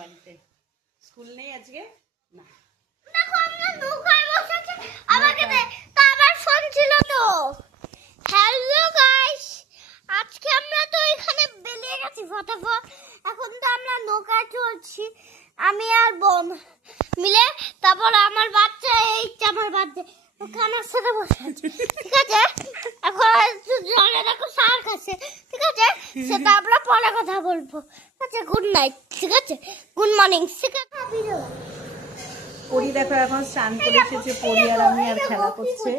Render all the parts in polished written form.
বাড়িতে স্কুল নেই আজকে না। দেখো আমরা নৌকায় বসেছি আমাকে তো আমার ফোন ছিল তো। হ্যালো গাইস, আজকে আমরা তো এখানে বেরিয়ে গেছি ফটাফট। এখন তো আমরা নৌকায় চলছি আমি আর বোন মিলে। তারপর আমার বাচ্চা আমার বাচ্চা ওকে আমার সাথে বসে আছে, ঠিক আছে? এখন জলে দেখো শার্ক আছে, ঠিক আছে? সেটা আমরা পরে কথা বলবো। আচ্ছা, গুড নাইট, ঠিক আছে? গুড মর্নিং, ঠিক আছে? পরি দেখো এখন স্নান করে এসেছে, পরি আর আমি আর খেলা করছে।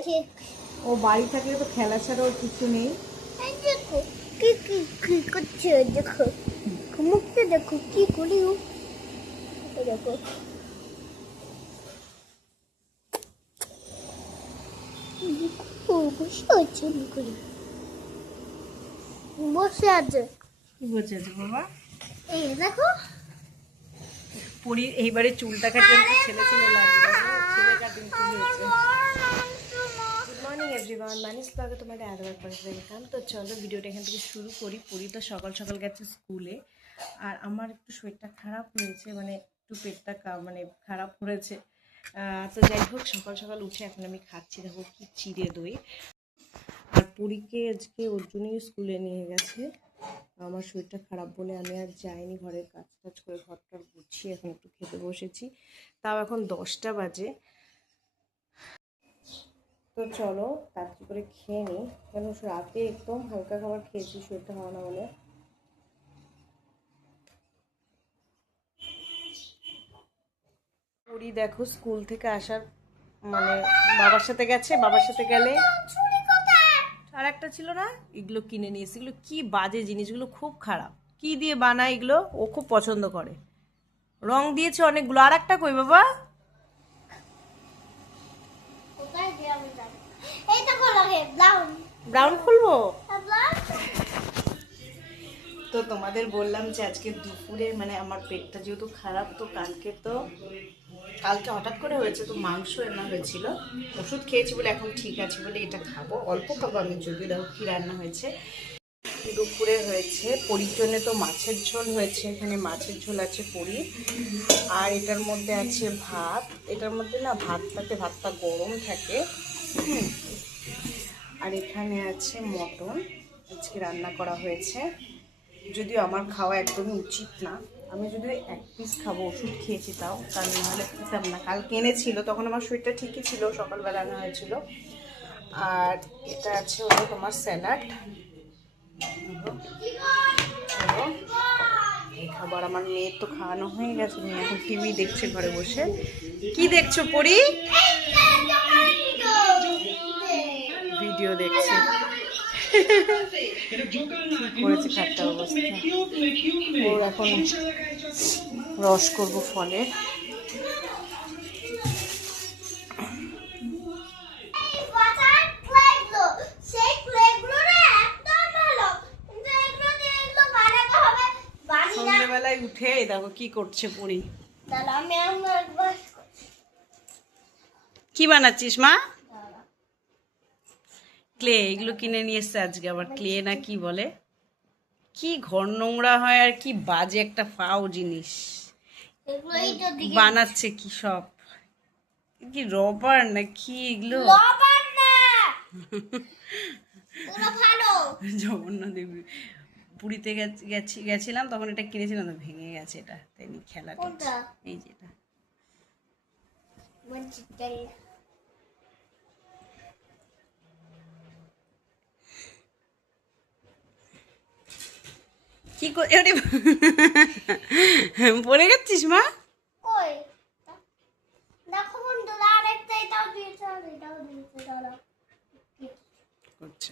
ও বাড়ি থাকলে তো খেলা ছাড়া ওর কিছু নেই। দেখো কি কি কি করছে, দেখো মুখটা দেখো কি করি ও, দেখো বসে আছে, বসে আছে। কি বলছে বাবা? এই দেখো পরি এইবারে চুলটা কাটিয়ে ছেলে ছেলে লাগবে, ছেলে কাটিং চুল হয়েছে। গুড মর্নিং এভরিওয়ান, মানিস ব্লগে তোমাদের আরেকবার করে দেখলাম। তো চলো ভিডিওটা এখান থেকে শুরু করি। পরি তো সকাল সকাল গেছে স্কুলে, আর আমার একটু শরীরটা খারাপ হয়েছে, মানে একটু পেটটা মানে খারাপ করেছে। তো যাই হোক, সকাল সকাল উঠে এখন আমি খাচ্ছি দেখো কি চিড়ে দই। আর পরীকে আজকে ওর জন্যই স্কুলে নিয়ে গেছে। আমার শরীরটা খারাপ বলে আমি আর যাইনি, ঘরের কাজ টাজ করে ঘরটা গুছিয়ে এখন একটু খেতে বসেছি। তাও এখন 10টা বাজে। তো চলো তাড়াতাড়ি করে খেয়ে নিই, কেন রাতে একদম হালকা খাবার খেয়েছি শরীরটা ভালো না বলে। পরি দেখো স্কুল থেকে আসার মানে বাবার সাথে গেছে, বাবার সাথে গেলে আর একটা ছিল না, এগুলো কিনে নিয়েছে। এগুলো কি বাজে জিনিসগুলো, খুব খারাপ। কি দিয়ে বানায় এগুলো, ও খুব পছন্দ করে। রং দিয়েছে অনেকগুলো। আর একটা কই বাবা? ব্রাউন খুলবো। তো তোমাদের বললাম যে আজকে দুপুরে মানে আমার পেটটা যেহেতু খারাপ, তো কালকে হঠাৎ করে হয়েছে, তো মাংস রান্না হয়েছিল। ওষুধ খেয়েছি বলে এখন ঠিক আছে বলে এটা খাবো, অল্প খাবো আমি। যদিও দেখো কি রান্না হয়েছে দুপুরে হয়েছে। পরির জন্য তো মাছের ঝোল হয়েছে, এখানে মাছের ঝোল আছে পরি, আর এটার মধ্যে আছে ভাত। এটার মধ্যে না ভাতটা গরম থাকে। আর এখানে আছে মটন, আজকে রান্না করা হয়েছে। যদিও আমার খাওয়া একদমই উচিত না, আমি যদি এক পিস খাবো, ওষুধ খেয়েছি তাও, কারণ নাহলে খেতাম না। কাল কিনেছিল তখন আমার শরীরটা ঠিকই ছিল, সকালবেলা রান্না হয়েছিল। আর এটা আছে হলো তোমার স্যালাড। এই খাবার আমার মেয়ের তো খাওয়ানো হয়ে গেছে, মেয়ে এখন টিভি দেখছে ঘরে বসে। কি দেখছো পরি? ভিডিও দেখছে। করেছে খাট্টা অবস্থা। ওর এখন রস করবো ফলের। সন্ধ্যেবেলায় উঠে দেখো কি করছে পরি। কি বানাচ্ছিস মা? ক্লে। এগুলো কিনে নিয়ে এসছে আজকে আবার, ক্লে না কি বলে, কি ঘর নোংরা হয় আর কি বাজে একটা ফাও জিনিস বানাচ্ছে। কি সব কি রবার না কি এগুলো? জগন্নাথ দেবী পুরীতে গেছিলাম তখন এটা কিনেছিলাম, তো ভেঙে গেছে। এটা তাই খেলাটা, এই যেটা কি পড়ে গেছিস মা? করছে